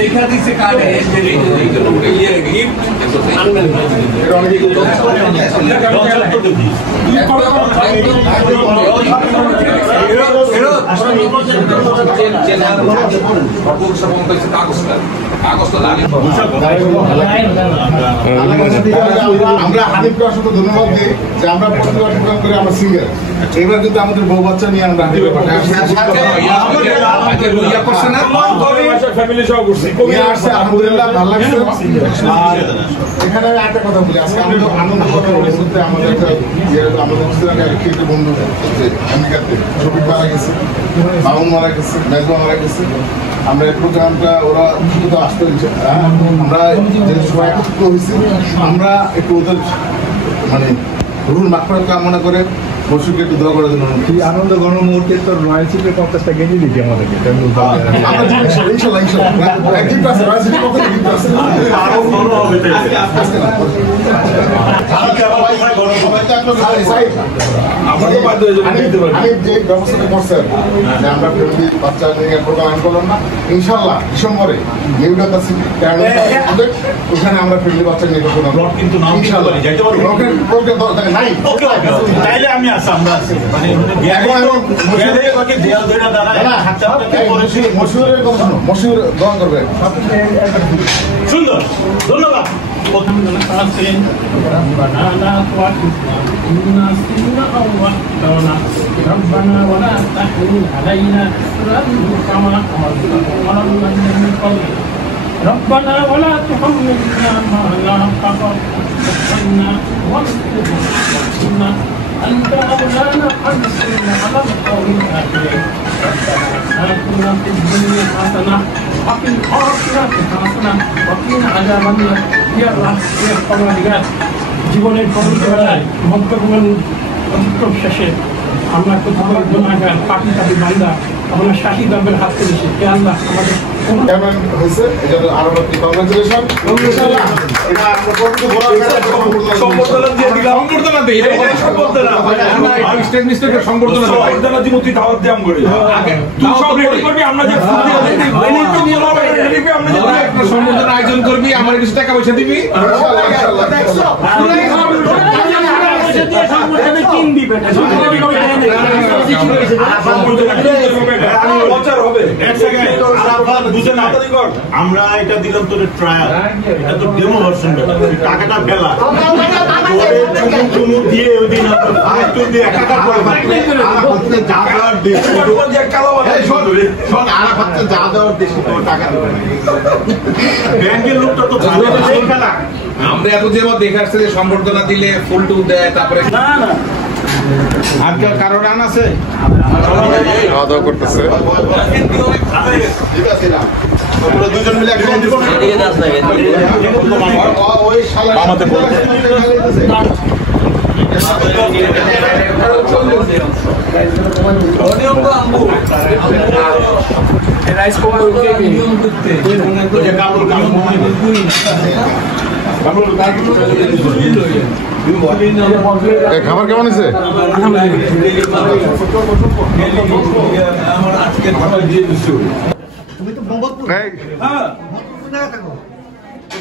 লেখা দিচ্ছে কার্ডে আমরা হানিফকে অসংখ্য ধন্যবাদ দিই যে আমরা প্রতিবার প্রোগ্রাম করে আমরা সিঙ্গার এবার কিন্তু আমাদের বউ বাচ্চা নিয়ে আমরা হানিফে পাঠাই আলহামদুলিল্লাহ ভালো লাগছে। আর এখানে আমি একটা কথা বলি, আজকে আমাদের আনন্দ কথা বলতে আমাদের একটা আমাদের বন্ধু আমেরিকাতে শফিক মারা গেছে, মামুন মারা গেছে, মেজবা মারা গেছে। আমরা এই প্রোগ্রামটা ওরা শুধু আসতে আমরা যে সবাই একত্রিত হয়েছি, আমরা একটু ওদের মানে রুল মাফারত কামনা করে বসুকে একটু দোয়া করার জন্য আনন্দ গণ মুহূর্তে তো রয়্যাল সিটির কন্টেস্টটা গেঞ্জি দিচ্ছি আমাদেরকে আমরা ফ্যামিলি বাচ্চা নিয়ে প্রোগ্রাম করলাম না, ইনশাল্লাহ ডিসেম্বরে নিউডাকা সিটি ওখানে আমরা ফ্যামিলি বাচ্চা নিয়ে প্রোগ্রাম কিন্তু নাই তাইলে আমি আছি, আমরা আছি মানে মশিউর দোয়া করবে। সুন্দর, ধন্যবাদ। ربنا ولا تحمل علينا إصرا كما حملته على الذين من قبلنا ربنا ولا تحملنا ما لا طاقة لنا واغفر لنا أنت مولانا فانصرنا على القوم الكافرين ربنا آتنا في الدنيا حسنة وفي الآخرة حسنة وقنا عذاب النار يا الله জীবনের পরম্পরায় মধ্যগমন অতিক্রম শেষে আমরা প্রতিবার গুণাগার পাপি পাপি বান্দা আমরা শাহী দরবের হাত তুলেছি কে আল্লাহ আমাদের হয়েছে এটা আরো কংগ্রেচুলেশন। আয়োজন করবি, আমার কিছু টাকা পয়সা দিবি, আমরা এটা দিলাম তোর ট্রায়াল, এটা তো ডেমো ভার্সন, টাকাটা বেলা চুমু দিয়ে ওই দিন ব্যাংকের লোকটা তো আমরা এত যে দেখে আসছে যে সম্বর্ধনা দিলে ফুল টু দেয়, তারপরে না না আর কারো রান আছে খাওয়া দাওয়া করতেছে দুজন মিলে আমাদের খাবার কেমন আছে?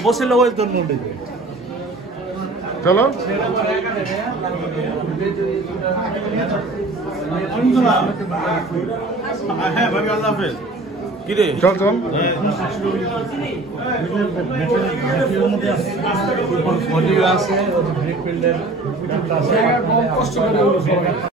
বসে লোকের জন্য চলো হ্যাঁ ভাবি, আল্লাহ হাফেজ। কিরে চল চল আছে